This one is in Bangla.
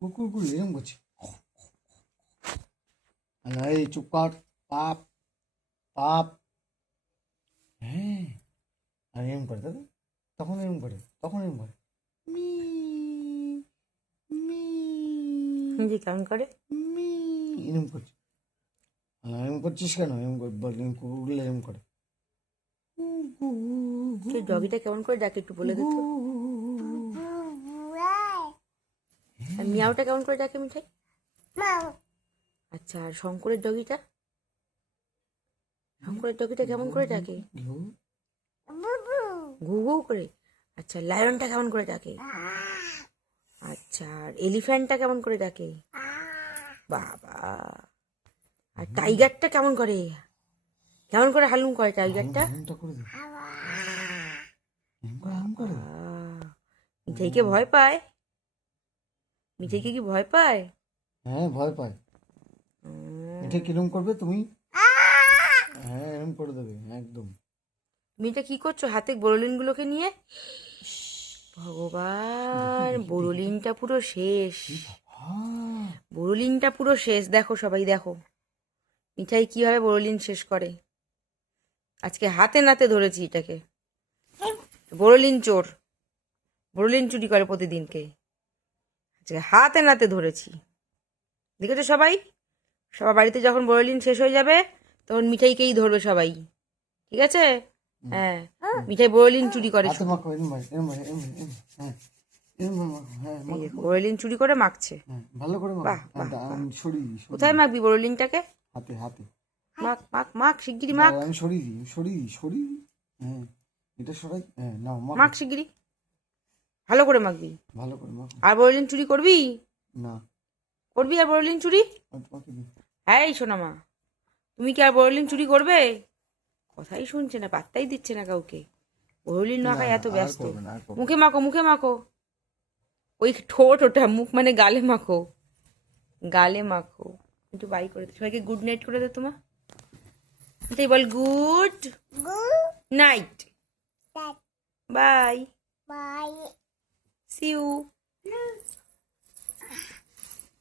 কুকুর এরকম করছে। এই চুপ কর। পাপ পাপ। হ্যাঁ, আর এরকম করে দাদা, তখন এরকম করে, তখন এরকম করে মি মি জি কেমন করে মি এরকম করছে। এরকম করছিস কেন? এরকম বললেন কুকুরগুলো এরকম করে। তুই ডগিটা কেমন করে ডাকে একটু বলে দে তো। আর মিয়াওটা কেমন করে ডাকে মিঠাই? আচ্ছা, আর শঙ্করের ডগিটা কেমন করে ডাকে? ঘু ঘু করে। আচ্ছা, লায়নটা কেমন করে ডাকে? আচ্ছা, আর এলিফ্যান্টটা কেমন করে ডাকে? বাবা। আর টাইগারটা কেমন করে? কেমন করে হালুম করে টাইগারটা? এরকমটা করে দে। এরকম করে। মিঠাইকে ভয় পায়? মিঠাইকে কি ভয় পায়? হ্যাঁ, ভয় পায়। এটা কিরম করবে তুমি? হ্যাঁ, এরকম করে দেবে একদম। তুমি এটা কি করছো হাতে বোরোলিনগুলোকে নিয়ে? ভগবান, বোরোলিনটা পুরো শেষ। বোরোলিনটা পুরো শেষ, দেখো সবাই দেখো মিঠাই কিভাবে বোরোলিন শেষ করে। আজকে হাতে নাতে ধরেছি এটাকে। বোরোলিন চোর, বোরোলিন চুরি করে প্রতিদিনকে। আজকে হাতে নাতে ধরেছি। দেখেছো সবাই? সবার বাড়িতে যখন বোরোলিন শেষ হয়ে যাবে তখন মিঠাইকেই ধরবে সবাই, ঠিক আছে? হ্যাঁ, মিঠাই বোরোলিন চুরি করে হাতে শুধু। মাখো, এরম ভাবে, এরম ভাবে, এরম ভাবে, হ্যাঁ, এরম ভাবে মাখো, হ্যাঁ, এই মাখো, দেখো, মাখো। বোরোলিন চুরি করে মাখছে। হ্যাঁ, ভালো করে মাখো। বাহ বাহ বাহ। আমি সরিয়ে দিই, কোথায় মাখবি বোরোলিনটাকে? হাতে হাতে। মাখ মাখ মাখ, শিগগিরি মাখ। দাঁড়াও, আমি সরিয়ে দিই, সরিয়ে দিই। হ্যাঁ, এটা সরাই। হ্যাঁ, নাও মাখো। মাখ শিগগিরি, ভালো করে মাখবি। ভালো করে মাখো। আর বোরোলিন চুরি করবি? না, করবি আর বোরোলিন চুরি? আর তোমাকে দিই। হ্যাঁ সোনা মা, তুমি কি আর বোরোলিন চুরি করবে? কথাই শুনছে না, পাত্তাই দিচ্ছে না কাউকে। বোরোলিন না, মাখায় না, এত আর ব্যস্ত। করবে না, আর করবে না। মুখে মাখো, মুখে মাখো। ওই ঠোঁট, ওটা মুখ মানে গালে মাখো, গালে মাখো। একটু বাই করে দে, সবাইকে গুড নাইট করে দে তোমা। এটাই বল good night, bye, see you.